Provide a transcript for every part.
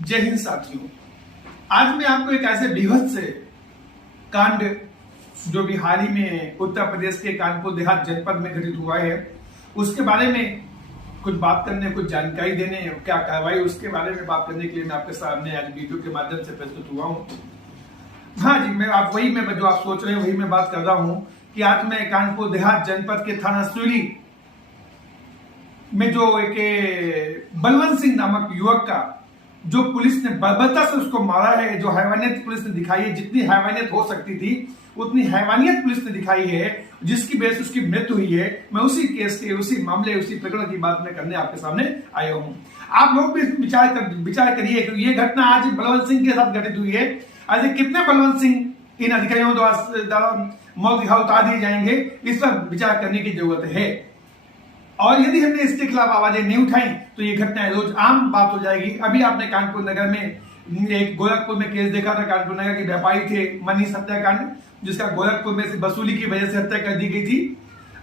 जय हिंद साथियों। आज मैं आपको एक ऐसे बीभत्स कांड जो भी हाल ही में उत्तर प्रदेश के कानपुर देहात जनपद में घटित हुआ है उसके बारे में कुछ बात करने, कुछ जानकारी देने, क्या कार्रवाई उसके बारे में बात करने के लिए मैं आपके सामने आज वीडियो के माध्यम से प्रस्तुत हुआ हूँ। हाँ जी, मैं जो आप सोच रहे हैं वही मैं बात कर रहा हूँ कि आज मैं कानपुर देहात जनपद के थाना सूली में जो एक बलवंत सिंह नामक युवक का जो पुलिस ने बर्बरता से उसको मारा है, जो हैवानियत पुलिस ने दिखाई है, जितनी हैवानियत हो सकती थी उतनी हैवानियत पुलिस ने दिखाई है, जिसकी वजह से उसकी मृत्यु हुई है। मैं उसी केस के, उसी मामले, उसी प्रकरण की बात मैं करने आपके सामने आया हूं। आप लोग भी विचार करिए कि ये घटना आज बलवंत सिंह के साथ घटित हुई है। आज कितने बलवंत सिंह इन अधिकारियों द्वारा मौत घाव उतार दिए जाएंगे, इस पर विचार करने की जरूरत है। और यदि हमने इसके खिलाफ आवाजें नहीं उठाई तो ये घटना रोज आम बात हो जाएगी। अभी आपने कानपुर नगर में एक गोरखपुर में केस देखा था। कानपुर नगर के व्यापारी थे मनीष हत्याकांड, जिसका गोरखपुर में से वसूली की वजह से हत्या कर दी गई थी।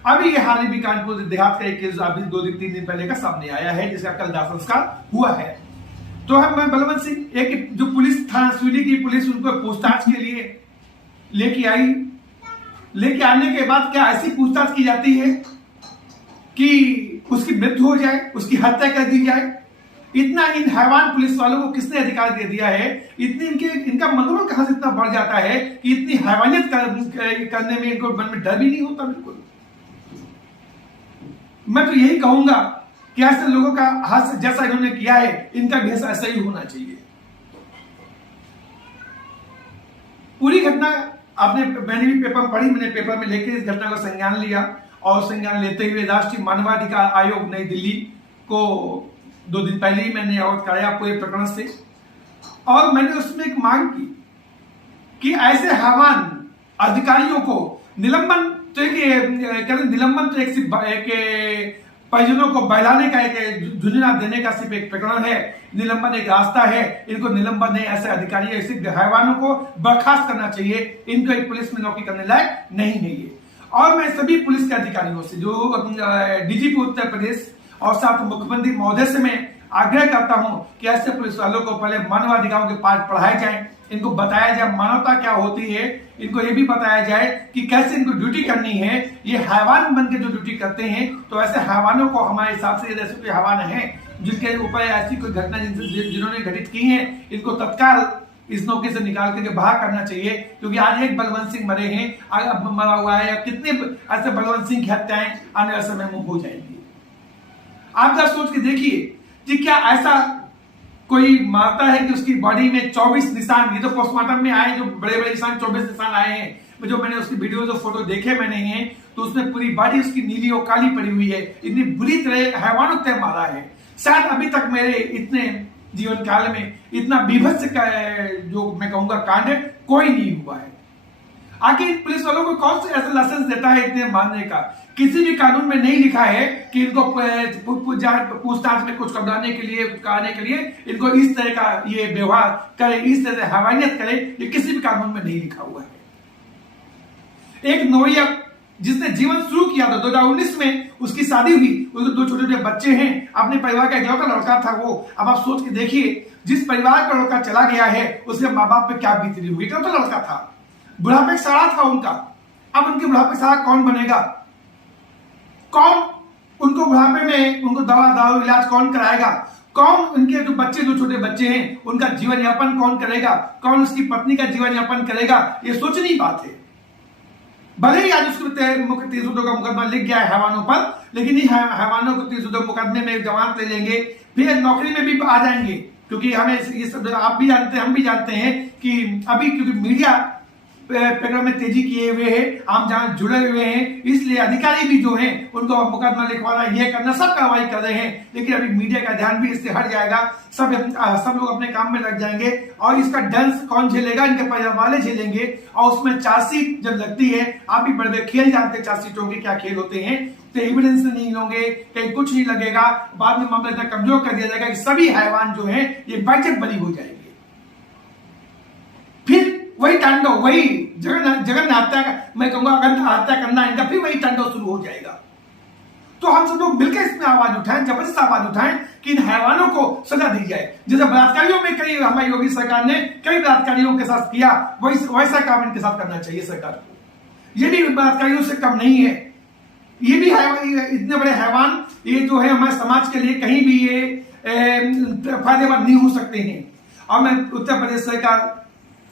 अभी ये हाल ही भी कानपुर देहात का एक केस अभी 2-3 दिन पहले का सामने आया है, जिसका कल दाह संस्कार हुआ है। तो हम बलवंत सिंह, एक जो पुलिस थाना सूली की पुलिस उनको पूछताछ के लिए लेके आने के बाद क्या ऐसी पूछताछ की जाती है कि उसकी मृत्यु हो जाए, उसकी हत्या कर दी जाए? इतना इन हैवान पुलिस वालों को किसने अधिकार दे दिया है? इनका मनोबल कहां से इतना बढ़ जाता है कि इतनी हैवानियत करने में इनको मन में डर भी नहीं होता? बिल्कुल। मैं तो यही कहूंगा कि ऐसे लोगों का हाथ जैसा इन्होंने किया है, इनका भी ऐसा ही होना चाहिए। पूरी घटना मैंने भी पेपर में पढ़ी, मैंने पेपर में लेके इस घटना का संज्ञान लिया और संज्ञान लेते हुए राष्ट्रीय मानवाधिकार आयोग नई दिल्ली को 2 दिन पहले ही मैंने अवगत कराया पूरे प्रकरण से। और मैंने उसमें एक मांग की कि ऐसे हैवान अधिकारियों को निलंबन तो एक परिजनों को बहलाने का, एक झुंझुना देने का सिर्फ एक प्रकरण है। निलंबन एक रास्ता है। इनको निलंबन नहीं, ऐसे अधिकारी, ऐसे हैवानों को बर्खास्त करना चाहिए। इनको एक पुलिस में नौकरी करने लायक नहीं है ये। और मैं सभी पुलिस के अधिकारियों से, जो डीजीपी उत्तर प्रदेश और साथ मुख्यमंत्री महोदय से मैं आग्रह करता हूं कि ऐसे पुलिस वालों को पहले मानवाधिकारों के पाठ पढ़ाए जाएं, इनको बताया जाए मानवता क्या होती है, इनको ये भी बताया जाए कि कैसे इनको ड्यूटी करनी है। ये हैवान बन के जो ड्यूटी करते हैं, तो ऐसे हैवानों को हमारे हिसाब से ऐसे कोई हैवान है जिनके ऊपर ऐसी कोई घटना जिन्होंने घटित की है, इनको तत्काल इस नौकरी से निकाल करके बाहर करना चाहिए। क्योंकि आज एक बलवंत सिंह मरे हैं, अब मरा हुआ है, या कितने ऐसे बलवंत सिंह की हत्याएं आने वाले समय में हो जाएंगी। आप जरा सोच के देखिए कि क्या ऐसा कोई मारता है कि उसकी बॉडी में 24 निशान, ये तो पोस्टमार्टम में आए जो बड़े बड़े निशान, 24 निशान आए हैं। जो मैंने उसकी वीडियो जो फोटो देखे मैंने हैं, तो उसमें पूरी बॉडी उसकी नीली और काली पड़ी हुई है। इतनी बुरी तरह हैवानों ने मारा है। शायद अभी तक मेरे इतने जीवन काल में इतना बीभत्स का जो मैं कहूंगा कांड कोई नहीं हुआ है। आखिर पुलिस वालों को कौन से ऐसा लाइसेंस देता है इतने मारने का? किसी भी कानून में नहीं लिखा है कि इनको पूछताछ में कुछ कराने के लिए इनको इस तरह का ये व्यवहार करे, इस तरह से हैवानियत करे। ये किसी भी कानून में नहीं लिखा हुआ है। एक नौरिया जिसने जीवन शुरू किया था 2019 में, उसकी शादी हुई, उसके 2 छोटे-छोटे बच्चे हैं, अपने परिवार का इकलौता लड़का था वो। अब आप सोच के देखिए, जिस परिवार का लड़का चला गया है उसके माँ बाप पे क्या बीती हुई। इकलौता लड़का था, बुढ़ापे का सहारा था उनका। अब उनके बुढ़ापे का सहारा कौन बनेगा? कौन उनको बुढ़ापे में उनको दवा दारू इलाज कौन कराएगा? कौन उनके जो बच्चे, 2 छोटे बच्चे हैं, उनका जीवन यापन कौन करेगा? कौन उसकी पत्नी का जीवन यापन करेगा? ये सोचने की बात है। भले ही आज उसको 302 का मुकदमा लिख गया है हैवानों पर, लेकिन इन हैवानों को 302 मुकदमे में जमानत ले लेंगे, फिर नौकरी में भी आ जाएंगे। क्योंकि हमें ये सब आप भी जानते हैं, हम भी जानते हैं कि अभी क्योंकि मीडिया प्रकरण में तेजी किए हुए हैं, आम जहां जुड़े हुए हैं, इसलिए अधिकारी भी जो हैं उनको मुकदमा लिखवाना, ये करना, सब कार्रवाई कर रहे हैं। लेकिन अभी मीडिया का ध्यान भी इससे हट जाएगा। सब लोग अपने काम में लग जाएंगे और इसका डंस कौन झेलेगा? इनके परिवार वाले झेलेंगे। और उसमें चार्जशीट जब लगती है, आप भी बड़े खेल जानते हैं चार्जशीटों के क्या खेल होते हैं, तो एविडेंस नहीं होंगे, कहीं कुछ नहीं लगेगा, बाद में मामला इतना कमजोर कर दिया जाएगा कि सभी हैवान जो है ये बैठक बली हो जाएंगे। फिर वही तांडव, वही जगन हत्या, मैं कहूंगा अगर हत्या करना इनका, फिर वही तांडव शुरू हो जाएगा। तो हम सब लोग मिलकर इसमें आवाज उठाएं, जबरदस्त आवाज उठाएं कि इन हैवानों को सजा दी जाए। जैसे बलात्कारियों में कई हमारी योगी सरकार ने कई बलात्कारियों के साथ किया, वैसा काम इनके साथ करना चाहिए सरकार को। ये भी बलात्कारियों से कम नहीं है, ये भी इतने बड़े हैवान ये जो है हमारे समाज के लिए कहीं भी ये फायदेमंद नहीं हो सकते हैं। और मैं उत्तर प्रदेश सरकार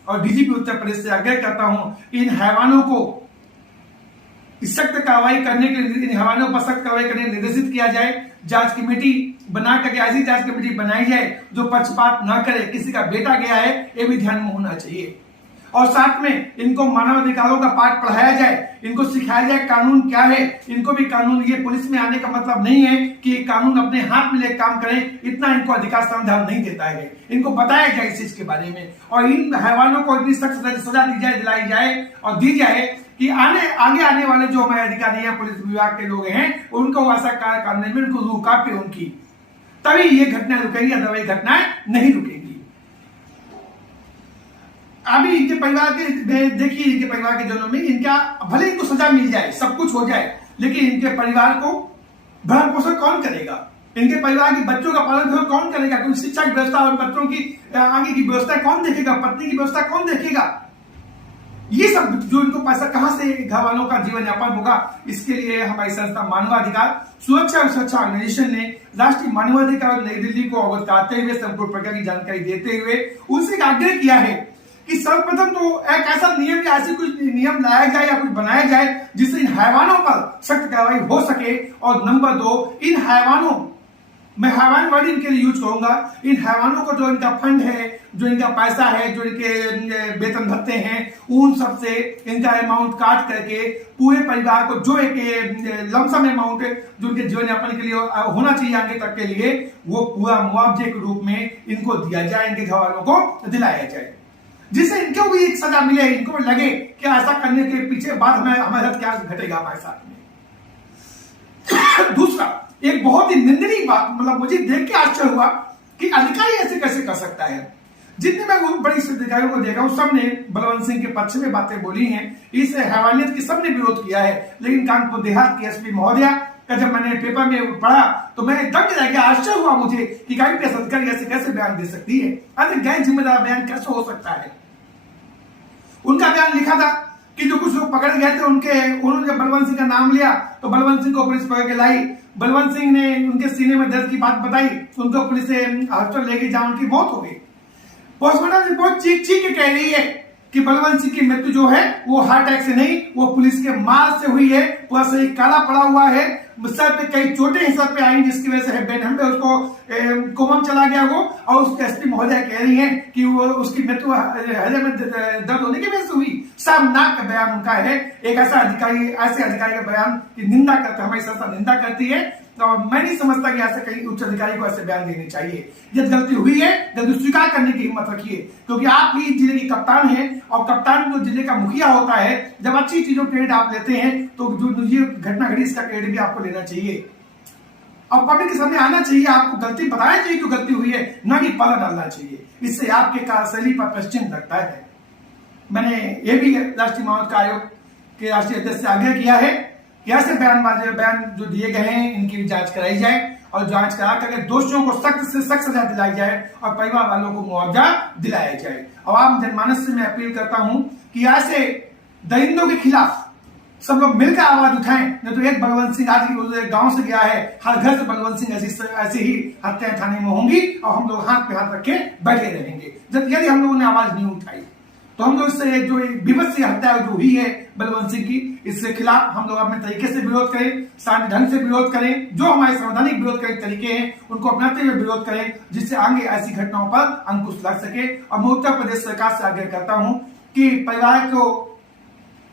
और डीजीपी उत्तर प्रदेश से आग्रह करता हूं इन हैवानों को सख्त कार्रवाई करने के लिए, इन हैवानों पर सख्त कार्रवाई करने निर्देशित किया जाए। जांच कमेटी बना करके ऐसी जांच कमेटी बनाई जाए जो पक्षपात न करे, किसी का बेटा गया है ये भी ध्यान में होना चाहिए। और साथ में इनको मानव अधिकारों का पाठ पढ़ाया जाए, इनको सिखाया जाए कानून क्या है। इनको भी कानून, ये पुलिस में आने का मतलब नहीं है कि कानून अपने हाथ में लेकर काम करें, इतना इनको अधिकार संविधान नहीं देता है। इनको बताया जाए इस चीज के बारे में और इन हैवानों को इतनी सख्त सजा दी जाए, दिलाई जाए और दी जाए कि आगे आने वाले जो हमारे अधिकारी हैं, पुलिस विभाग के लोग हैं, उनको ऐसा कार्य करने में उनको रुका पे उनकी, तभी ये घटनाएं रुकेंगी, अदरवाइज घटनाएं नहीं रुकेंगी। अभी इनके परिवार के देखिए, इनके परिवार के जनों में इनका भले इनको सजा मिल जाए, सब कुछ हो जाए, लेकिन इनके परिवार को भरण पोषण कौन करेगा? इनके परिवार के बच्चों का पालन पोषण कौन करेगा? क्योंकि शिक्षा की व्यवस्था और बच्चों की आगे की व्यवस्था कौन देखेगा? पत्नी की व्यवस्था कौन देखेगा? ये सब जो इनको पैसा कहां से घर वालों का जीवन यापन होगा? इसके लिए हमारी संस्था मानवाधिकार सुरक्षा और सुरक्षा ऑर्गेनाइजेशन ने राष्ट्रीय मानवाधिकार नई दिल्ली को अवगत कराते हुए संपूर्ण प्रकार की जानकारी देते हुए उनसे आग्रह किया है कि सर्वप्रथम तो एक ऐसा नियम या ऐसे कुछ नियम लाया जाए या कुछ बनाया जाए जिससे इन हैवानों पर सख्त कार्रवाई हो सके। और नंबर 2, इन हैवानों, मैं हैवान वर्ड इनके लिए यूज करूंगा, इन हैवानों को जो इनका फंड है, जो इनका पैसा है, जो इनके वेतन भत्ते हैं, उन सब से इनका अमाउंट काट करके पूरे परिवार को जो एक लमसम अमाउंट जो उनके जीवन यापन के लिए होना चाहिए आगे तक के लिए, वो पूरा मुआवजे के रूप में इनको दिया जाए, इनके घर वालों को दिलाया जाए, जिससे इनको भी एक सजा मिले, इनको भी लगे कि ऐसा करने के पीछे बाद हमारे साथ क्या घटेगा हमारे साथ में। दूसरा, एक बहुत ही निंदनीय बात, मतलब मुझे देख के आश्चर्य हुआ कि अधिकारी ऐसे कैसे कर सकता है। जितने मैं बड़ी अधिकारियों को देखा हूं, सबने बलवंत सिंह के पक्ष में बातें बोली हैं, इस हैवानियत की सबने विरोध किया है। लेकिन कानपुर देहात की एसपी महोदया का जब मैंने पेपर में पढ़ा तो मैं दंग रह गया, आश्चर्य हुआ मुझे कि कांग्रेस अधिकारी ऐसे कैसे बयान दे सकती है। अरे गैर जिम्मेदार बयान कैसे हो सकता है? उनका बयान लिखा था कि जो कुछ लोग पकड़े गए थे उन्होंने जब बलवंत सिंह का नाम लिया तो बलवंत सिंह को पुलिस पकड़ के लाई। बलवंत सिंह ने उनके सीने में दर्द की बात बताई, उनको पुलिस से हॉस्पिटल लेके जहां उनकी मौत हो गई। पोस्टमार्टम रिपोर्ट चीख के कह रही है कि बलवंत सिंह की मृत्यु जो है वो हार्ट अटैक से नहीं, वो पुलिस के मार से हुई है। पूरा शरीर काला पड़ा हुआ है, सर पे कई चोटें सर पे आई जिसकी वजह से बेढंग पे उसको कोमम चला गया वो। और उसके एसपी महोदया कह रही हैं कि वो उसकी मृत्यु हृदय में दर्द होने की वजह से हुई। शर्मनाक का बयान उनका है। एक ऐसे अधिकारी का बयान की निंदा करते, हमारी संस्था निंदा करती है। तो मैं नहीं समझता कि ऐसे कहीं उच्च अधिकारी को ऐसे बयान देने चाहिए। यदि गलती हुई है जल्दी स्वीकार करने की हिम्मत रखिए, क्योंकि आप ही जिले के कप्तान हैं और कप्तान जो जिले का मुखिया होता है, जब अच्छी चीजों क्रेडिट आप लेते हैं तो जो ये घटना घटी इसका क्रेडिट भी आपको लेना चाहिए और पब्लिक के सामने आना चाहिए। आपको गलती बताना चाहिए क्यों गलती हुई है, न कि पता डालना चाहिए। इससे आपके कार्यशैली पर प्रश्न लगता है। मैंने ये भी राष्ट्रीय मानवाधिकार आयोग के राष्ट्रीय अध्यक्ष से आग्रह किया है कि ऐसे बयान जो दिए गए हैं इनकी भी जांच कराई जाए और जांच करा करके दोषियों को सख्त से सख्त सजा दिलाई जाए और परिवार वालों को मुआवजा दिलाया जाए। और आम जनमानस से मैं अपील करता हूं कि ऐसे दरिंदों के खिलाफ सब लोग मिलकर आवाज उठाएं। नहीं तो एक बलवंत सिंह आज गांव से गया है, हर घर से बलवंत सिंह ऐसी ही हत्याएं थाने में होंगी और हम लोग हाथ पे हाथ रखे बैठे रहेंगे यदि हम लोगों ने आवाज नहीं उठाई। तो हम लोग इससे जो विभत्स हत्या जो हुई है बलवंत सिंह की, इसके खिलाफ हम लोग अपने तरीके से विरोध करें, शांति ढंग से विरोध करें, जो हमारे संवैधानिक विरोध के तरीके हैं उनको अपनाते हुए विरोध करें, जिससे आगे ऐसी घटनाओं पर अंकुश लग सके। और मैं उत्तर प्रदेश सरकार से आग्रह करता हूं कि परिवार को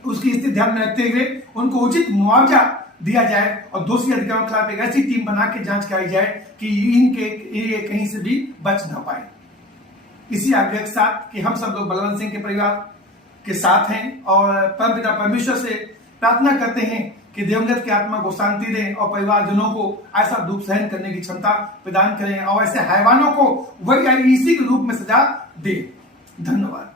उसकी स्थिति ध्यान में रखते हुए उनको उचित मुआवजा दिया जाए और दोषी अधिकारियों के खिलाफ एक ऐसी टीम बना के जांच कराई जाए कि ये कहीं से भी बच ना पाए। इसी आग्रह के साथ कि हम सब लोग बलवंत सिंह के परिवार के साथ हैं और परमपिता परमेश्वर से प्रार्थना करते हैं कि दिवंगत की आत्मा को शांति दें और परिवारजनों को ऐसा दुख सहन करने की क्षमता प्रदान करें और ऐसे हैवानों को वही इसी के रूप में सजा दे। धन्यवाद।